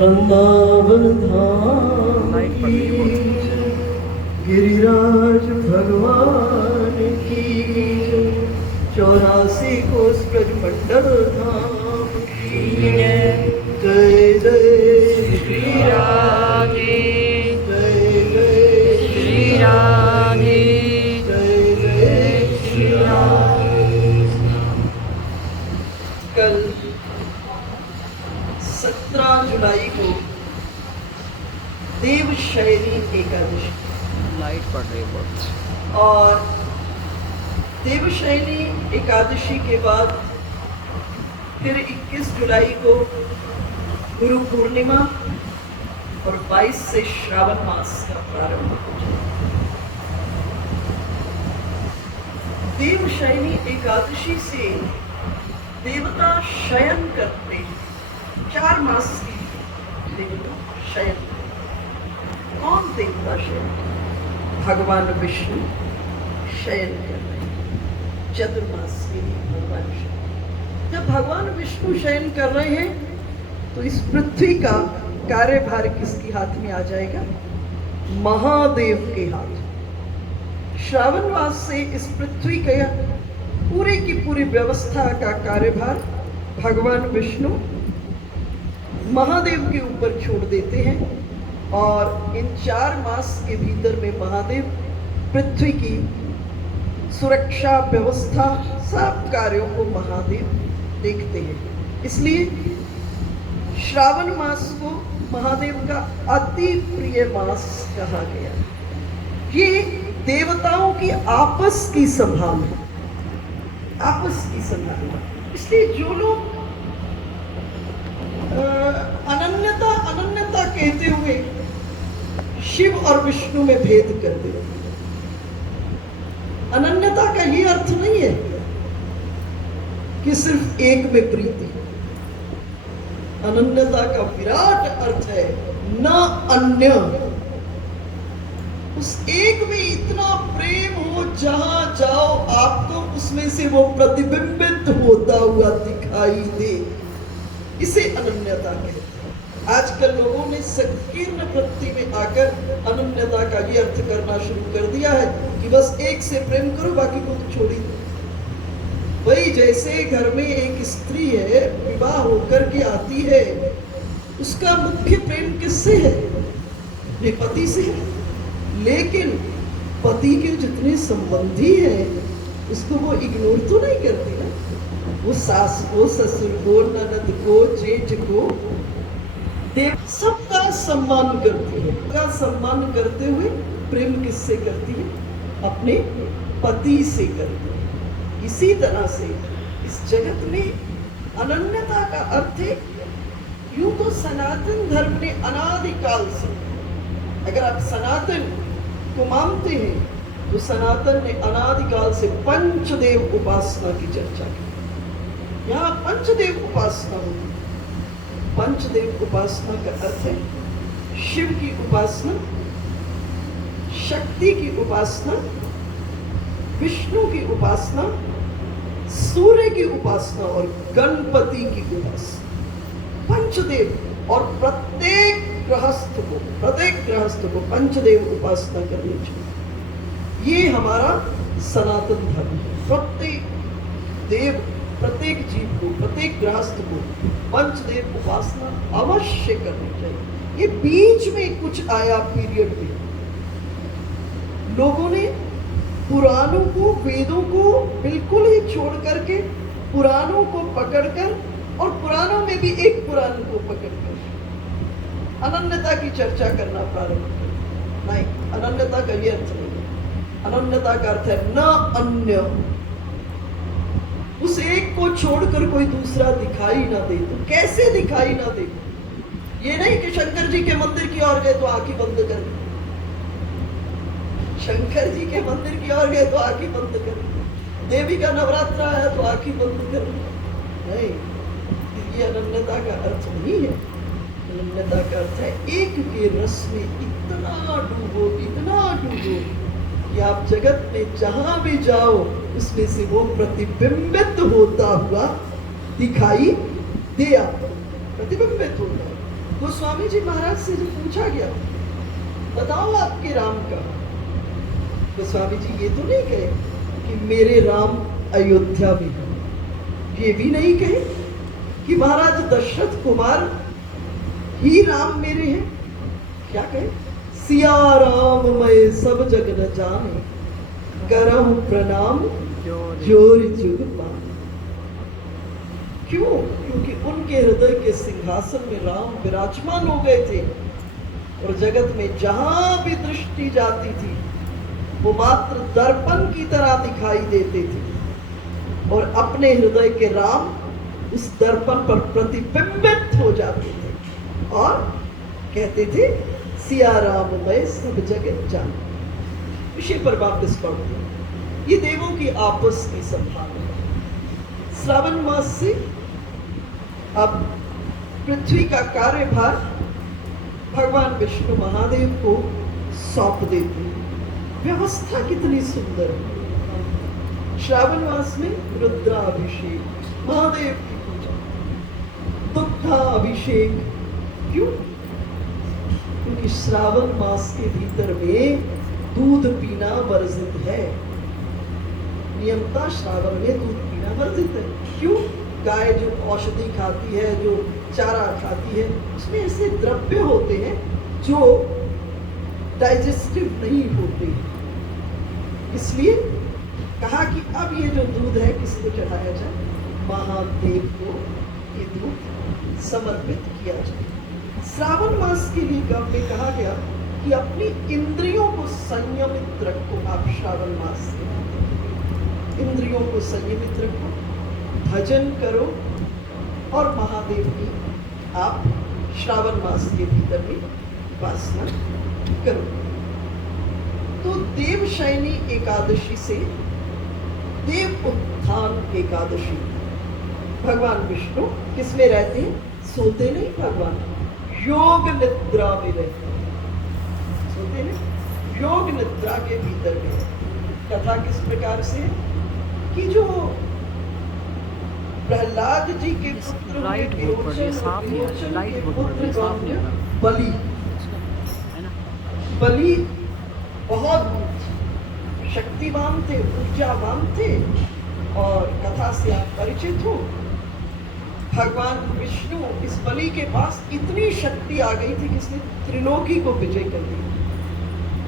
वृंदावन धाम की जय, गिरिराज भगवान की जय, 84 कोस ब्रजमंडल धाम की जय। जय जय श्री राधे जय जय श्री राधे जय जय श्री कल 17 जुलाई को देवशयनी एकादशी, लाइट पड़ रही है बहुत। और देवशयनी एकादशी के बाद फिर 21 जुलाई को गुरु पूर्णिमा और 22 से श्रावण मास का प्रारंभ हो जाएगा। देवशयनी एकादशी से देवता शयन करते हैं। 4 मास की देवता शयन करते। कौन देवता शयन? भगवान विष्णु शयन कर रहे हैं चतुर्मास के लिए। भगवान विष्णु, जब भगवान विष्णु शयन कर रहे हैं तो इस पृथ्वी का कार्यभार किसके हाथ में आ जाएगा? महादेव के हाथ। श्रावण मास से इस पृथ्वी का पूरे की पूरी व्यवस्था का कार्यभार भगवान विष्णु महादेव के ऊपर छोड़ देते हैं, और इन 4 मास के भीतर में महादेव पृथ्वी की सुरक्षा व्यवस्था सब कार्यों को महादेव देखते हैं। इसलिए श्रावण मास को महादेव का अति प्रिय मास कहा गया। ये देवताओं की आपस की संभाल है, आपस की संभाल। इसलिए जो लोग अनन्यता अनन्यता कहते हुए शिव और विष्णु में भेद करते हैं, अनन्यता का ये अर्थ नहीं है कि सिर्फ एक में प्रीति। अनन्यता का विराट अर्थ है न अन्य। उस एक में इतना प्रेम हो, जहां जाओ आपको उसमें से वो प्रतिबिंबित होता हुआ दिखाई दे, इसे अनन्यता कहते हैं। आजकल लोगों ने संकीर्ण वृत्ति में आकर अनन्यता का ये अर्थ करना शुरू कर दिया है कि बस एक से प्रेम करो, बाकी को तो छोड़ ही दो। वही जैसे घर में एक स्त्री है, विवाह होकर के आती है, उसका मुख्य प्रेम किससे है? अपने पति से है। लेकिन पति के जितने संबंधी हैं उसको वो इग्नोर तो नहीं करती ना। वो सास को, ससुर को, ननद को, जेठ को, देव सबका सम्मान करती है। सबका सम्मान करते हुए प्रेम किससे करती है? अपने पति से करती है। इसी तरह से इस जगत में अनन्यता का अर्थ है, यूं तो सनातन धर्म ने अनादिकाल से, अगर आप सनातन को मानते हैं तो सनातन ने अनादिकाल से पंचदेव उपासना की चर्चा की। यहाँ पंचदेव उपासना होती है। पंचदेव उपासना का अर्थ है शिव की उपासना, शक्ति की उपासना, विष्णु की उपासना, सूर्य की उपासना और गणपति की उपासना। पंचदेव, और प्रत्येक गृहस्थ को पंचदेव उपासना करनी चाहिए। ये हमारा सनातन धर्म है। प्रत्येक देव, प्रत्येक जीव को, प्रत्येक गृहस्थ को पंचदेव उपासना अवश्य करनी चाहिए। ये बीच में कुछ आया पीरियड में लोगों ने पुराणों को, वेदों को बिल्कुल ही छोड़ करके पुराणों को पकड़कर, और पुराणों में भी एक पुराण को पकड़कर अनन्यता की चर्चा करना प्रारंभ किया। नहीं, अनन्यता का ये अर्थ नहीं है। अनन्यता का अर्थ है न अन्य। उस एक को छोड़कर कोई दूसरा दिखाई ना दे। तो कैसे दिखाई ना दे? ये नहीं कि शंकर जी के मंदिर की ओर गए तो आंखें बंद कर दी, शंकर जी के मंदिर की ओर गए तो आंखें बंद कर दी, देवी का नवरात्र आया तो आंखें बंद कर दी। नहीं, ये अनन्यता का अर्थ नहीं है। अनन्यता का अर्थ है एक के रस में इतना डूबो, इतना डूबो कि आप जगत में जहां भी जाओ उसमें से वो प्रतिबिंबित होता हुआ दिखाई दे। आपको प्रतिबिंबित होता है। गोस्वामी जी महाराज से जो पूछा गया, बताओ आपके राम का, गोस्वामी जी ये तो नहीं कहे कि मेरे राम अयोध्या में है, ये भी नहीं कहे कि महाराज दशरथ कुमार ही राम मेरे हैं। क्या कहे? सिया राम मैं सब जग न जाने, करहु प्रणाम जोर जुग पाने। क्यों? क्योंकि उनके हृदय के सिंहासन में राम विराजमान हो गए थे और जगत में जहां भी दृष्टि जाती थी वो मात्र दर्पण की तरह दिखाई देते थे और अपने हृदय के राम उस दर्पण पर प्रतिबिंबित हो जाते थे और कहते थे सिया राम मैं सब जगत जान। विषय पर वापस पढ़ते हैं। ये देवों की आपस की संभावना है। श्रावण मास से अब पृथ्वी का कार्यभार भगवान विष्णु महादेव को सौंप देते हैं। व्यवस्था कितनी सुंदर है। श्रावण मास में रुद्राभिषेक, महादेव की पूजा, दुग्धाभिषेक। क्यों? क्योंकि श्रावण मास के भीतर में दूध पीना वर्जित है। नियमता श्रावण में दूध पीना वर्जित है। क्यों? गाय जो औषधि खाती है, जो चारा खाती है, उसमें ऐसे द्रव्य होते हैं जो डाइजेस्टिव नहीं होते। इसलिए कहा कि अब ये जो दूध है किसको चढ़ाया जाए? महादेव को ये दूध समर्पित किया जाए। श्रावण मास के लिए गम में कहा गया कि अपनी इंद्रियों को संयमित रखो। आप श्रावण मास के इंद्रियों को संयमित रखो, भजन करो और महादेव की आप श्रावण मास के भीतर में उपासना करो। तो देवशयनी एकादशी से देव उत्थान एकादशी, भगवान विष्णु किसमें रहते हैं? सोते नहीं, भगवान योग निद्रा में रहते हैं। सोते नहीं, योग निद्रा के भीतर में। कथा किस प्रकार से है कि जो प्रहलाद जी के पुत्र लाइट बहुत बड़ी है, साफ नहीं आ रही, लाइट बहुत बड़ी है, साफ नहीं आ रहा। बलि, है ना? बलि बहुत शक्तिवान थे, ऊर्जावान थे और कथा से आप परिचित हो। भगवान विष्णु इस बलि के पास इतनी शक्ति आ गई थी कि इसने त्रिलोकी को विजय कर दिया।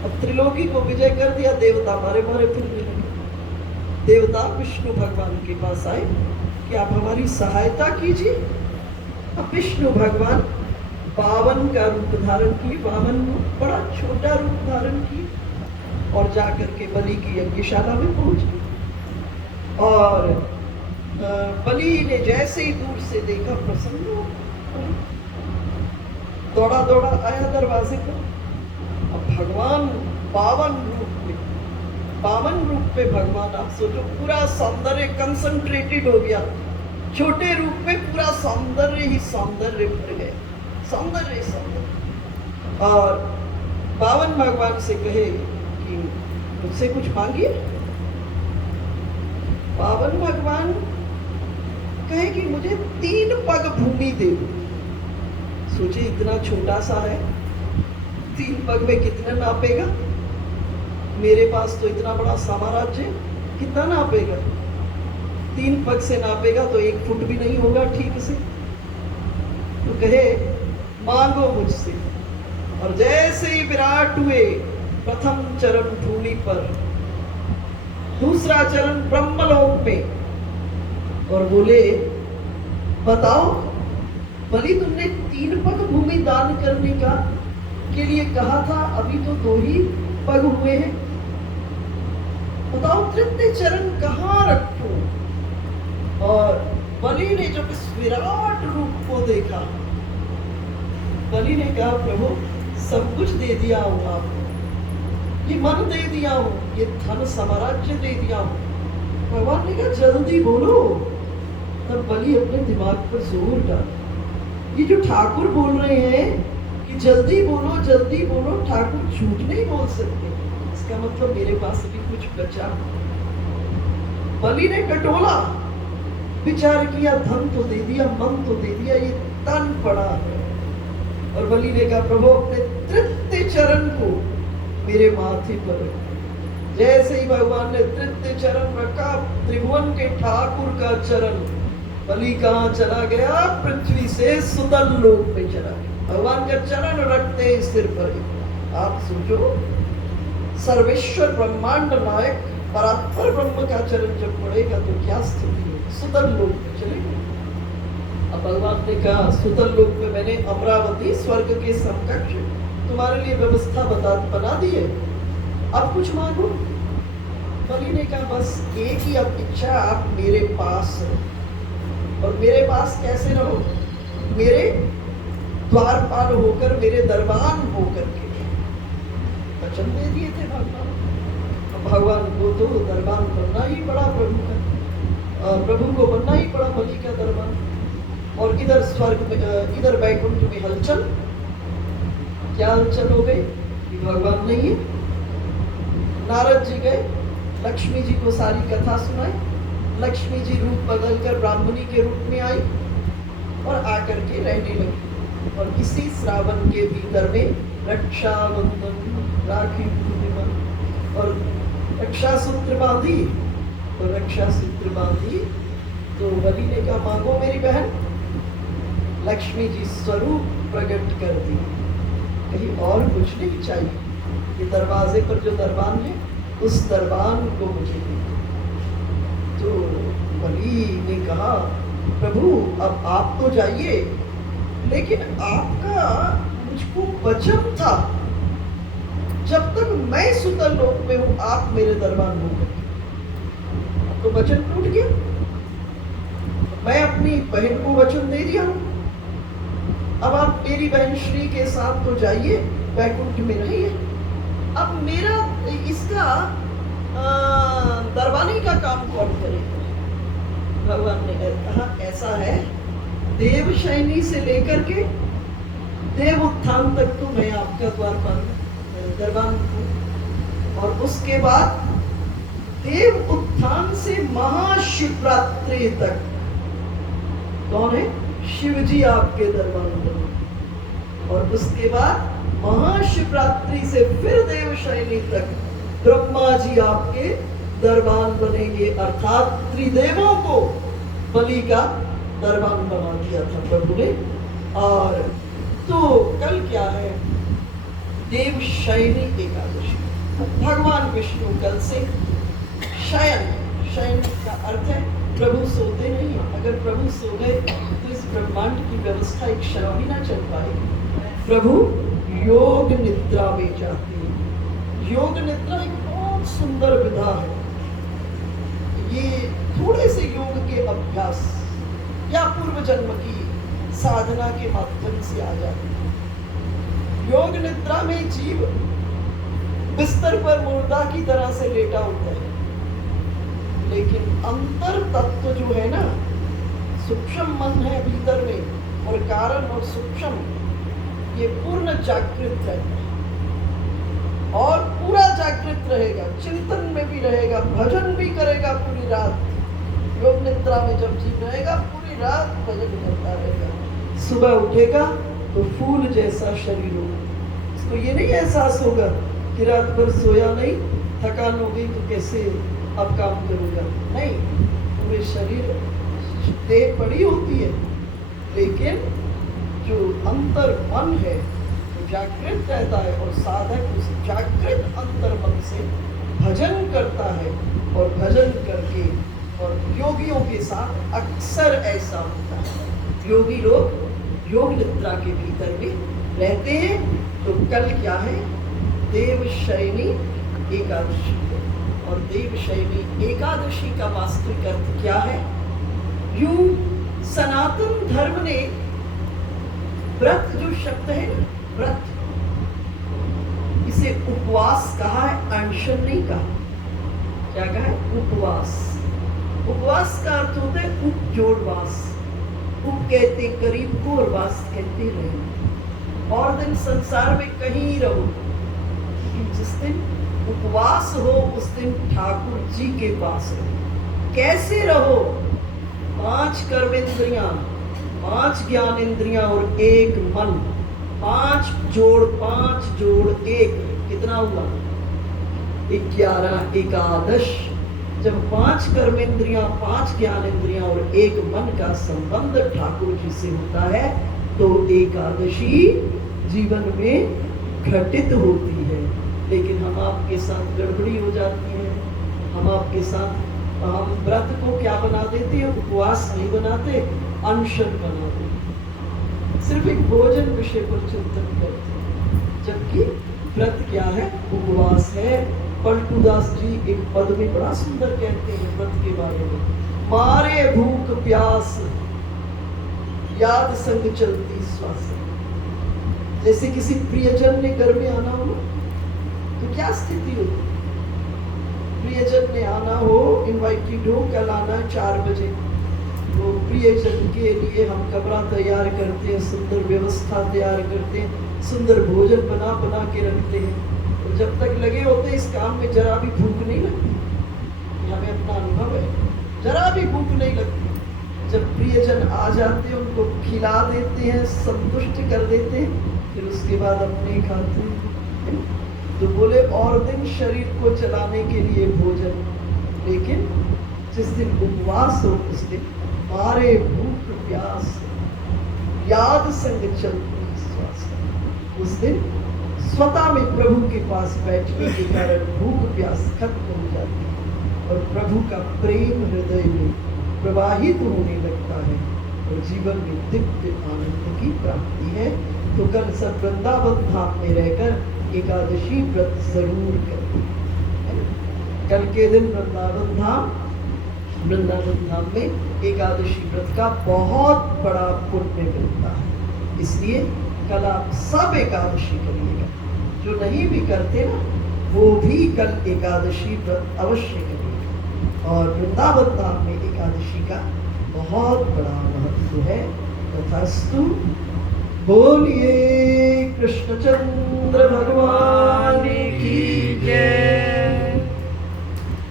अब त्रिलोकी को विजय कर दिया, देवता मारे मारे फिरने लगे। देवता विष्णु भगवान के पास आए कि आप हमारी सहायता कीजिए। अब विष्णु भगवान 52 का रूप धारण किए, 52 रूप, बड़ा छोटा रूप धारण किए और जाकर के बलि की यज्ञशाला में पहुंचे। और बलि ने जैसे ही दूर से देखा प्रसन्न हो, दौड़ा दौड़ा आया दरवाजे पर। अब भगवान 52 रूप पे भगवान, आप सोचो पूरा सौंदर्य कंसंट्रेटेड हो गया। छोटे रूप में पूरा सौंदर्य ही सौंदर्य भर गए, सौंदर्य सौंदर्य। और 52 भगवान से कहे कि मुझसे कुछ मांगिए। 52 भगवान कहे कि मुझे 3 पग भूमि दे दो। सोचे इतना छोटा सा है, 3 पग में कितना नापेगा? मेरे पास तो इतना बड़ा साम्राज्य, कितना नापेगा? 3 पग से नापेगा तो 1 फुट भी नहीं होगा ठीक से। तो कहे मांगो मुझसे। और जैसे ही विराट हुए, प्रथम चरण भूमि पर, दूसरा चरण ब्रह्मलोक में, और बोले बताओ बलि तुमने 3 पग भूमि दान करने का के लिए कहा था, अभी तो 2 ही पग हुए हैं। बताओ तृतीय चरण कहाँ रखूं? और बलि ने जब इस विराट रूप को देखा, बलि ने कहा प्रभु सब कुछ दे दिया हूं आपको, ये मन दे दिया हूं, ये धन साम्राज्य दे दिया हूं। भगवान ने कहा जल्दी बोलो। तब बलि अपने दिमाग पर जोर डाला। ये जो ठाकुर बोल रहे हैं कि जल्दी बोलो, ठाकुर झूठ नहीं बोल सकते, इसका मतलब मेरे पास अभी कुछ बचा। बलि ने टटोला, विचार किया, धन तो दे दिया, मन तो दे दिया, ये तन पड़ा है। और बलि ने कहा प्रभु अपने तृतीय चरण को मेरे माथे पर रखो। जैसे ही भगवान ने तृतीय चरण रखा, त्रिभुवन के ठाकुर का चरण, बलि कहाँ चला गया? पृथ्वी से सुतल लोक में चला गया। भगवान का चरण रखते ही सिर पर ही। आप सोचो, सर्वेश्वर ब्रह्मांड नायक परात्पर ब्रह्म का चरण जब पड़ेगा तो क्या स्थिति होगी? सुतल लोक में चले गए। अब भगवान ने कहा सुतल लोक में मैंने अमरावती स्वर्ग के समकक्ष तुम्हारे लिए व्यवस्था बना दी है, अब कुछ मांगो। बलि ने कहा बस एक ही अब इच्छा, आप मेरे पास रहो। और मेरे पास कैसे रहो? मेरे द्वारपाल होकर, मेरे दरबान होकर के। वचन दे दिए थे भगवान। अब भगवान को तो दरबान बनना ही पड़ा, प्रभु को बनना ही पड़ा बलि का दरबान। और इधर स्वर्ग में, इधर वैकुंठ में हलचल। क्या हलचल हो गई कि भगवान नहीं है। नारद जी गए, लक्ष्मी जी को सारी कथा सुनाई। लक्ष्मी जी रूप बदलकर ब्राह्मणी के रूप में आई और आकर के रहने लगी। और इसी श्रावण के भीतर में रक्षाबंधन, राखी पूर्णिमा और रक्षा सूत्र बांधी। तो रक्षा सूत्र बांधी तो बलि ने कहा मांगो मेरी बहन। लक्ष्मी जी स्वरूप प्रकट कर दी, कहीं और कुछ नहीं चाहिए। ये दरवाजे पर जो दरबान है उस दरबान को मुझे दे। तो बलि ने कहा प्रभु अब आप तो जाइए, लेकिन आपका मुझको वचन था जब तक मैं सुतल लोक में हूं आप मेरे दरबान होंगे। अब तो वचन टूट गया। मैं अपनी बहन को वचन दे दिया हूं, अब आप मेरी बहन श्री के साथ तो जाइए, वैकुंठ में रहिए। अब मेरा इसका दरबानी का काम कौन करेगा? भगवान ने कहा ऐसा है, देवशैनी से लेकर के देव उत्थान तक तो मैं आपका द्वारपाल दरबान हूं। और उसके बाद देव उत्थान से महाशिवरात्रि तक कौन है? शिव जी आपके दरबान बने। और उसके बाद महाशिवरात्रि से फिर देवशैनी तक ब्रह्मा जी आपके दरबान बनेंगे। अर्थात त्रिदेवों को बलि का दरबान बना दिया था प्रभु ने। और तो कल क्या है? देवशैनी एकादशी। भगवान विष्णु कल से शयन, शयन का अर्थ है प्रभु सोते नहीं। अगर प्रभु सो गए तो इस ब्रह्मांड की व्यवस्था एक क्षण भी ना चल पाएगी। प्रभु योग निद्रा में जाते हैं। योग निद्रा एक बहुत सुंदर विधा है। ये थोड़े से योग के अभ्यास या पूर्व जन्म की साधना के माध्यम से आ जाते हैं। योग निद्रा में जीव बिस्तर पर मुर्दा की तरह से लेटा होता है, लेकिन अंतर तत्व जो है ना, सूक्ष्म मन है भीतर में और कारण और सूक्ष्म, ये पूर्ण जागृत रहता है और पूरा जागृत रहेगा, चिंतन में भी रहेगा, भजन भी करेगा पूरी रात। योग निद्रा में जब जीव रहेगा पूरी रात भजन करता रहेगा। सुबह उठेगा तो फूल जैसा शरीर होगा। इसको ये नहीं एहसास होगा कि रात भर सोया नहीं, थकान हो गई तो कैसे अब काम करूंगा। नहीं, पूरे शरीर देह पड़ी होती है, लेकिन जो अंतर मन है वो जागृत रहता है और साधक उस जागृत अंतर मन से भजन करता है। और भजन करके, और योगियों के साथ अक्सर ऐसा होता है, योगी लोग योग निद्रा के भीतर में रहते हैं। तो कल क्या है? देवशैनी एकादशी। और देवशैनी एकादशी का वास्तविक अर्थ क्या है? यूं सनातन धर्म ने व्रत जो शब्द है ना, व्रत, इसे उपवास कहा है, अनशन नहीं कहा। क्या कहा है? उपवास। उपवास का अर्थ होता है उपजोड़वास। उप कहते करीब को और वास कहते रहे। और दिन संसार में कहीं रहो, जिस दिन उपवास हो उस दिन ठाकुर जी के पास रहो। कैसे रहो? 5 कर्मेंद्रियां, 5 ज्ञानेंद्रियां और 1 मन, 5 जोड़ 1 कितना हुआ? 11 एकादश। जब 5 कर्मेंद्रियां, 5 ज्ञानेंद्रियां और 1 मन का संबंध ठाकुर जी से होता है तो एकादशी जीवन में घटित होती है। लेकिन हम आपके साथ गड़बड़ी हो जाती है। हम आपके साथ हम व्रत को क्या बना देते हैं? उपवास नहीं बनाते, अनशन बना देते, सिर्फ एक भोजन विषय पर चिंतन करते हैं। जबकि व्रत क्या है? उपवास है। पलटूदास जी एक पद में बड़ा सुंदर कहते हैं व्रत के बारे में, मारे भूख प्यास याद संग चलती श्वास। जैसे किसी प्रियजन ने घर में आना हो तो क्या स्थिति होती? प्रियजन ने आना हो, इनवाइटेड हो, कल आना है 4 बजे, तो प्रियजन के लिए हम कमरा तैयार करते हैं, सुंदर व्यवस्था तैयार करते हैं, सुंदर भोजन बना बना के रखते हैं। तो जब तक लगे होते हैं इस काम में जरा भी भूख नहीं लगती। हमें अपना अनुभव है, जरा भी भूख नहीं लगती। जब प्रियजन आ जाते हैं उनको खिला देते हैं, संतुष्ट कर देते हैं, फिर उसके बाद अपने खाते हैं। तो बोले और दिन शरीर को चलाने के लिए भोजन, लेकिन जिस दिन उपवास हो उस दिन मारे भूख प्यास याद संग चलती श्वास। उस दिन स्वतः में प्रभु के पास बैठने के कारण भूख प्यास खत्म हो जाती है और प्रभु का प्रेम हृदय में प्रवाहित होने लगता है और जीवन में दिव्य आनंद की प्राप्ति है। तो कल सब वृंदावन धाम में रहकर एकादशी व्रत जरूर करें। कल के दिन वृंदावन धाम में एकादशी व्रत का बहुत बड़ा पुण्य मिलता है। इसलिए कल आप सब एकादशी करिएगा। जो नहीं भी करते ना वो भी कल एकादशी व्रत अवश्य करिएगा। और वृंदावन धाम में एकादशी का बहुत बड़ा महत्व है। तथास्तु। बोलिए कृष्णचंद्र भगवान की जय।